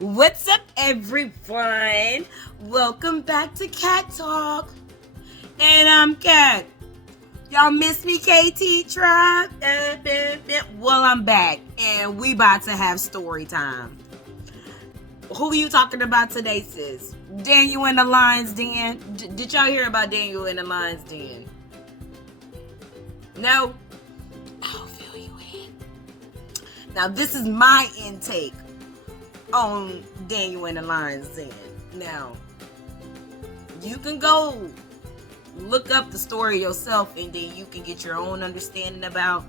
What's up, everyone? Welcome back to Cat Talk. And I'm Cat. Y'all miss me, KT Tribe? Well, I'm back, and we about to have story time. Who are you talking about today, sis? Daniel in the Lion's Den? Did y'all hear about Daniel in the Lion's Den? No? I'll fill you in. Now, this is my intake on Daniel in the Lion's Den. Now, you can go look up the story yourself, and then you can get your own understanding about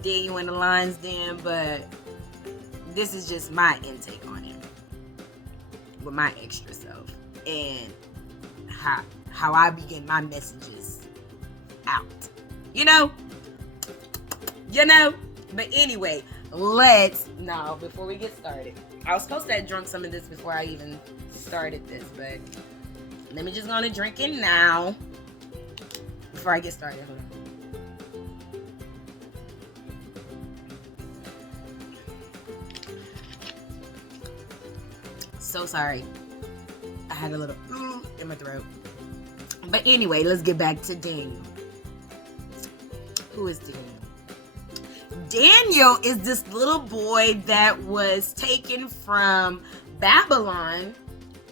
Daniel in the Lion's Den, but this is just my intake on it with my extra self and how I begin my messages out. You know? But anyway, before we get started, I was supposed to have drunk some of this before I even started this, but let me just go to drink it now before I get started. Hold on. So sorry. I had a little in my throat. But anyway, let's get back to Daniel. Who is Daniel? Daniel is this little boy that was taken from Babylon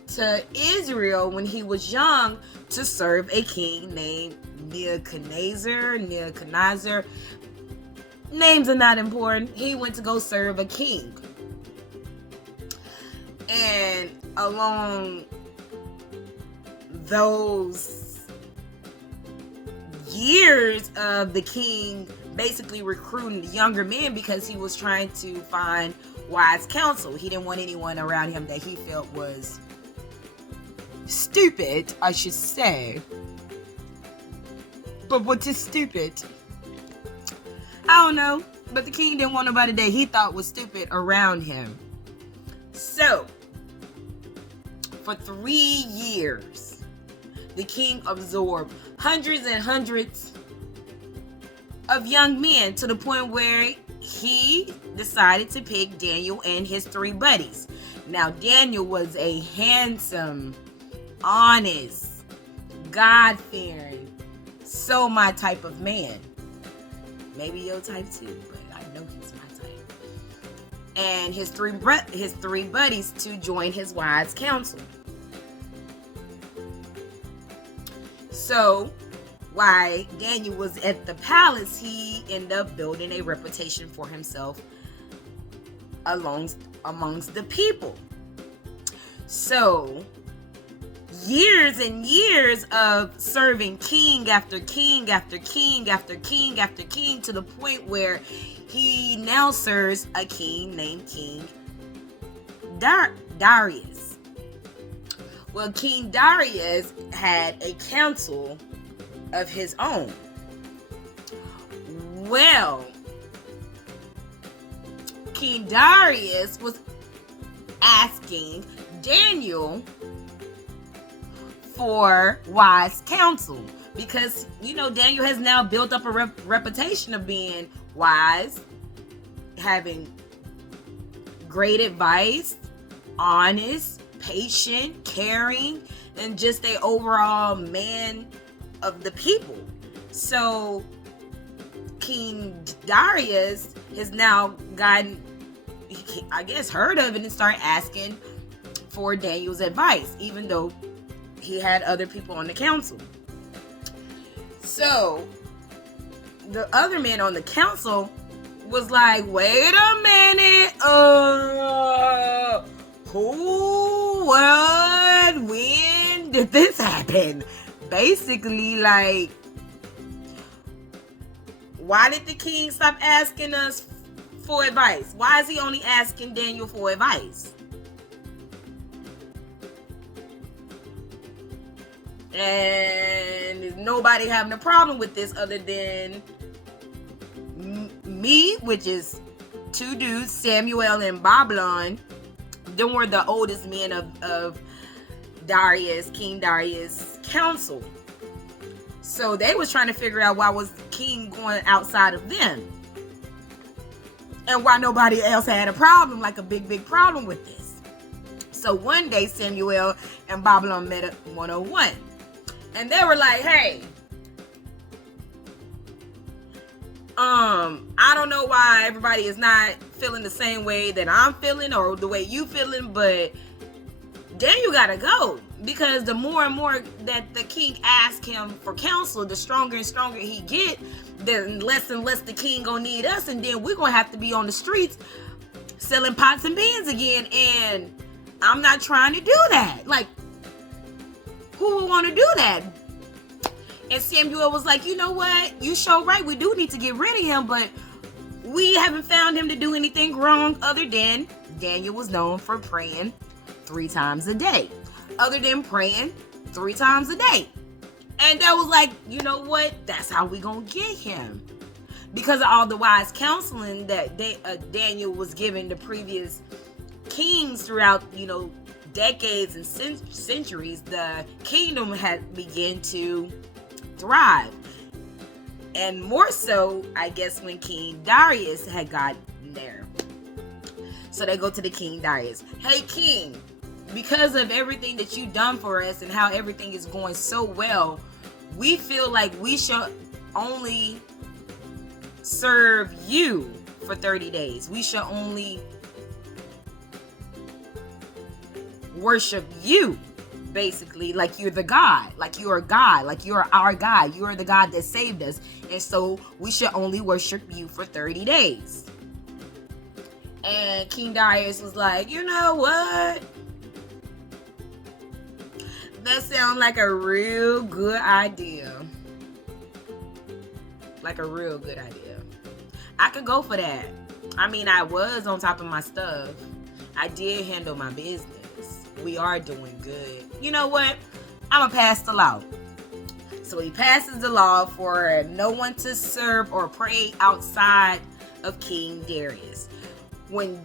to Israel when he was young to serve a king named Nebuchadnezzar. Names are not important. He went to go serve a king. And along those years of the king basically recruiting the younger men because he was trying to find wise counsel. He didn't want anyone around him that he felt was stupid, I should say. But what is stupid? I don't know. But the king didn't want nobody that he thought was stupid around him. So, for 3 years, the king absorbed hundreds and hundreds of young men to the point where he decided to pick Daniel and his 3 buddies. Now, Daniel was a handsome, honest, God-fearing, so my type of man. Maybe your type too, but I know he's my type. And his three buddies to join his wise counsel. So, while Daniel was at the palace, he ended up building a reputation for himself amongst the people. So, years and years of serving king after king after king after king after king, to the point where he now serves a king named King Darius. Well, King Darius had a council of his own. Well, King Darius was asking Daniel for wise counsel because, Daniel has now built up a reputation of being wise, having great advice, honest, patient, caring, and just a overall man of the people. So King Darius has now gotten, I guess, heard of it and started asking for Daniel's advice, even though he had other people on the council. So the other man on the council was like, wait a minute, who, what, when did this happen? Basically, like, why did the king stop asking us for advice? Why is he only asking Daniel for advice? And there's nobody having a problem with this other than me, which is 2 dudes, Samuel and Babylon. Them were the oldest men of King Darius' council. So they was trying to figure out why was the king going outside of them. And why nobody else had a problem, like a big problem with this. So one day, Samuel and Babylon met at 101. And they were like, hey, I don't know why everybody is not feeling the same way that I'm feeling or the way you feeling, but Daniel gotta go. Because the more and more that the king asks him for counsel, the stronger and stronger he get, then less and less the king gonna need us, and then we're gonna have to be on the streets selling pots and pans again, and I'm not trying to do that. Like, who would want to do that? And Samuel was like, you know what? You sure right. We do need to get rid of him, but we haven't found him to do anything wrong other than Daniel was known for praying 3 times a day. Other than praying 3 times a day. And that was like, you know what? That's how we gonna get him. Because of all the wise counseling that Daniel was giving the previous kings throughout, decades and centuries, the kingdom had begun to thrive. And more so, I guess, when King Darius had gotten there. So they go to the King Darius. Hey, King, because of everything that you've done for us and how everything is going so well, we feel like we should only serve you for 30 days. We should only worship you, basically, like you're the God, like you're a God, like you're our God. You're the God that saved us. And so we should only worship you for 30 days. And King Darius was like, you know what? That sounds like a real good idea. Like a real good idea. I could go for that. I mean, I was on top of my stuff. I did handle my business. We are doing good. You know what? I'm gonna pass the law. So he passes the law for no one to serve or pray outside of King Darius. When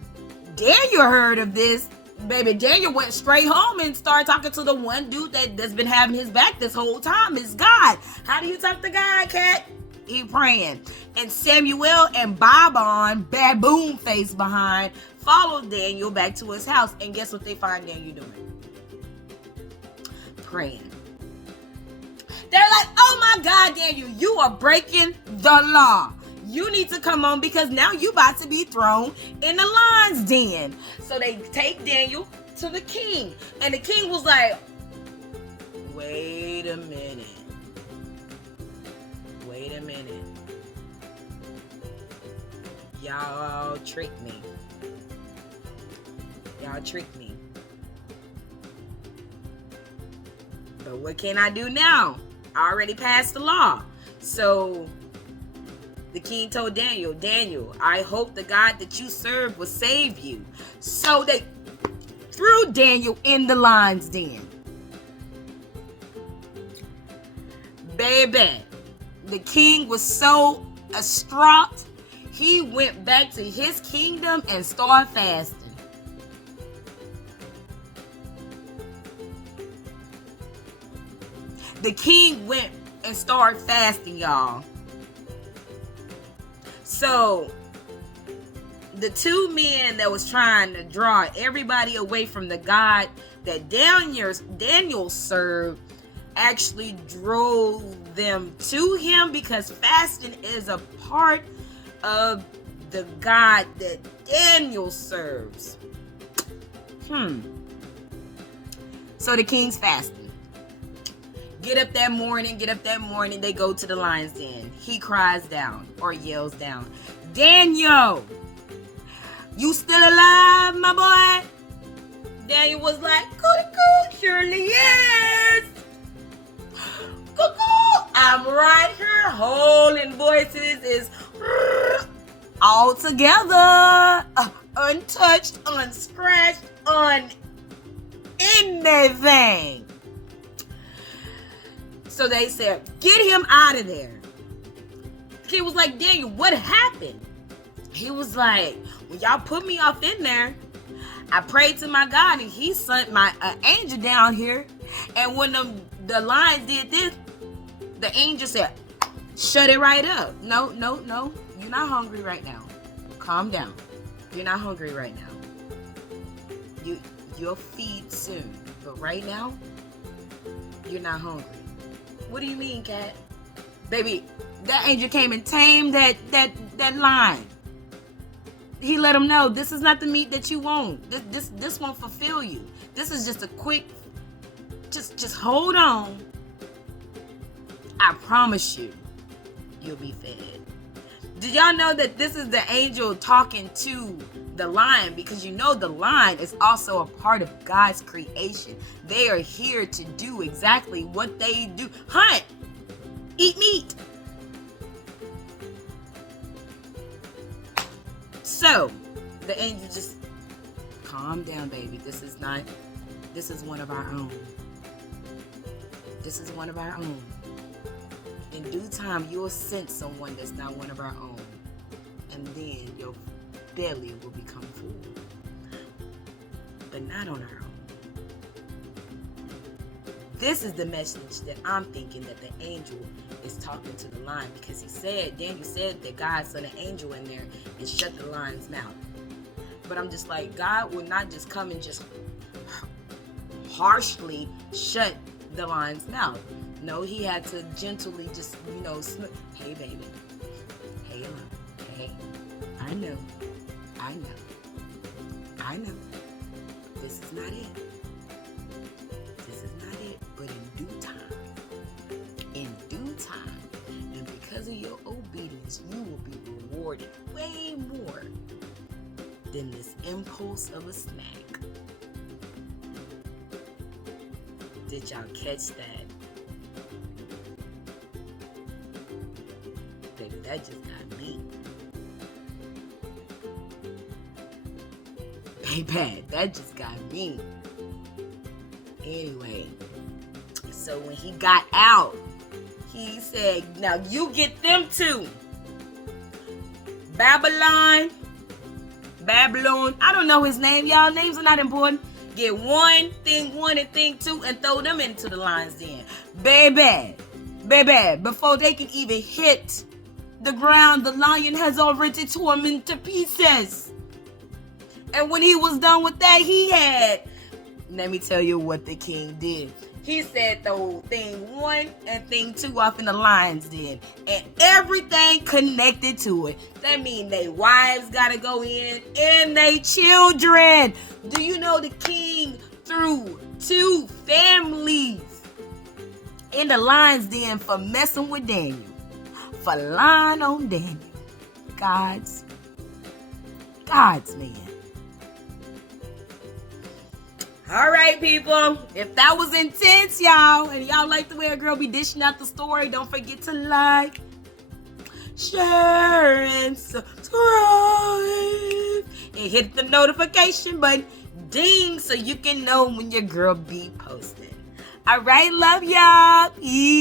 Daniel heard of this, baby, Daniel went straight home and started talking to the one dude that's been having his back this whole time. Is God. How do you talk to God, cat? He praying. And Samuel and baboon face behind, followed Daniel back to his house. And guess what they find Daniel doing? Praying. They're like, oh my God, Daniel, you are breaking the law. You need to come on because now you about to be thrown in the lion's den. So they take Daniel to the king. And the king was like, wait a minute. Wait a minute. Y'all tricked me. Y'all tricked me. But what can I do now? I already passed the law. So the king told Daniel, I hope the God that you serve will save you. So they threw Daniel in the lion's den. Baby, the king was so distraught, he went back to his kingdom and started fasting. The king went and started fasting, y'all. So the 2 men that was trying to draw everybody away from the God that Daniel served actually drove them to him, because fasting is a part of the God that Daniel serves. So the king's fasting. Get up that morning, they go to the lion's den. He cries down or yells down, Daniel, you still alive, my boy? Daniel was like, coo, surely yes. Cuckoo, I'm right here. Holding voices is all together, untouched, unscratched, on anything. So they said, get him out of there. He was like, Daniel, what happened? He was like, when y'all put me off in there, I prayed to my God and he sent my angel down here. And when the lions did this, the angel said, shut it right up. No. You're not hungry right now. Calm down. You're not hungry right now. You'll feed soon. But right now, you're not hungry. What do you mean, Cat? Baby, that angel came and tamed that lion. He let him know this is not the meat that you want. This won't fulfill you. This is just a quick, just hold on. I promise you, you'll be fed. Did y'all know that this is the angel talking to the lion? Because you know the lion is also a part of God's creation. They are here to do exactly what they do. Hunt, eat meat. So, the angel just, calm down, baby. This is one of our own. This is one of our own. In due time, you'll sense someone that's not one of our own. And then your belly will become full. But not on our own. This is the message that I'm thinking that the angel is talking to the lion, because Daniel said that God sent an angel in there and shut the lion's mouth. But I'm just like, God will not just come and just harshly shut the lion's mouth. No, he had to gently just, hey, baby. Hey, hey, I know. This is not it. But in due time, and because of your obedience, you will be rewarded way more than this impulse of a snack. Did y'all catch that? Baby, that just got me. Baby, that just got me. Anyway, so when he got out, he said, now you get them too. Babylon, I don't know his name, y'all. Names are not important. Get one, and thing two, and throw them into the lion's den. Baby, before they can even hit the ground, the lion has already torn them into pieces. And when he was done with that, let me tell you what the king did. He said throw thing one and thing two off in the lion's den. And everything connected to it. That means they wives gotta go in and they children. Do you know the king threw 2 families in the lion's den for messing with Daniel? For lying on Daniel. God's man. All right, people. If that was intense, y'all, and y'all like the way a girl be dishing out the story, don't forget to like, share, and subscribe. And hit the notification button, ding, so you can know when your girl be posting. All right, love y'all. Peace.